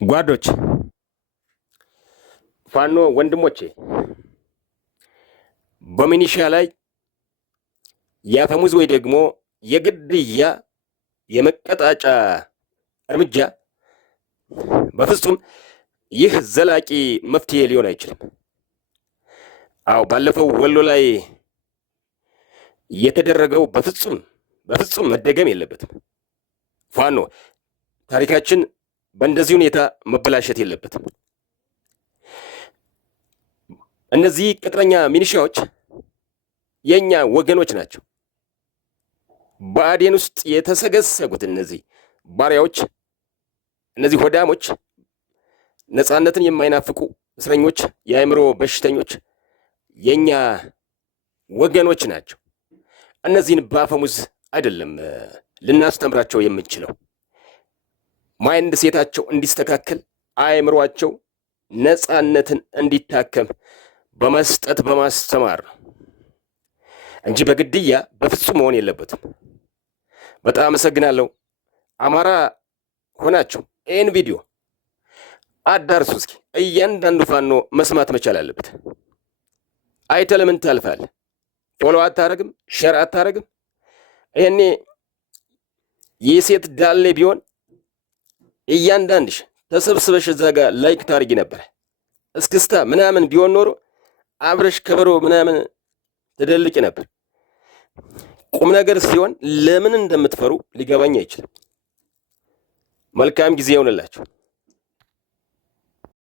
ጓዶች፣ ፋኖ ወንድሞቼ በሚኒሻ ላይ የአፈሙዝ ወይ ደግሞ የግድያ የመቀጣጫ እርምጃ በፍጹም ይህ ዘላቂ መፍትሄ ሊሆን አይችልም። አዎ ባለፈው ወሎ ላይ የተደረገው በፍጹም መደገም የለበትም። ፋኖ ታሪካችን በእንደዚህ ሁኔታ መበላሸት የለበትም። እነዚህ ቅጥረኛ ሚኒሻዎች የኛ ወገኖች ናቸው። ብአዴን ውስጥ የተሰገሰጉት እነዚህ ባሪያዎች፣ እነዚህ ሆዳሞች፣ ነፃነትን የማይናፍቁ እስረኞች፣ የአእምሮ በሽተኞች የኛ ወገኖች ናቸው። እነዚህን በአፈሙዝ አይደለም ልናስተምራቸው የምንችለው። ማይንድ ሴታቸው እንዲስተካከል፣ አእምሯቸው ነፃነትን እንዲታከም በመስጠት በማስተማር እንጂ በግድያ በፍጹም መሆን የለበትም። በጣም አመሰግናለሁ። አማራ ሆናችሁ ይህን ቪዲዮ አዳርሱ። እስኪ እያንዳንዱ ፋኖ መስማት መቻል አለበት። አይተህ ለምን ታልፋለህ? ፎሎ አታረግም? ሼር አታረግም? ይሄኔ የሴት ዳሌ ቢሆን እያንዳንድሽ ተሰብስበሽ እዛ ጋር ላይክ ታርጊ ነበር። እስክስታ ምናምን ቢሆን ኖሮ አብረሽ ከበሮ ምናምን ትደልቂ ነበር። ቁም ነገር ሲሆን ለምን እንደምትፈሩ ሊገባኝ አይችልም። መልካም ጊዜ ይሆንላችሁ።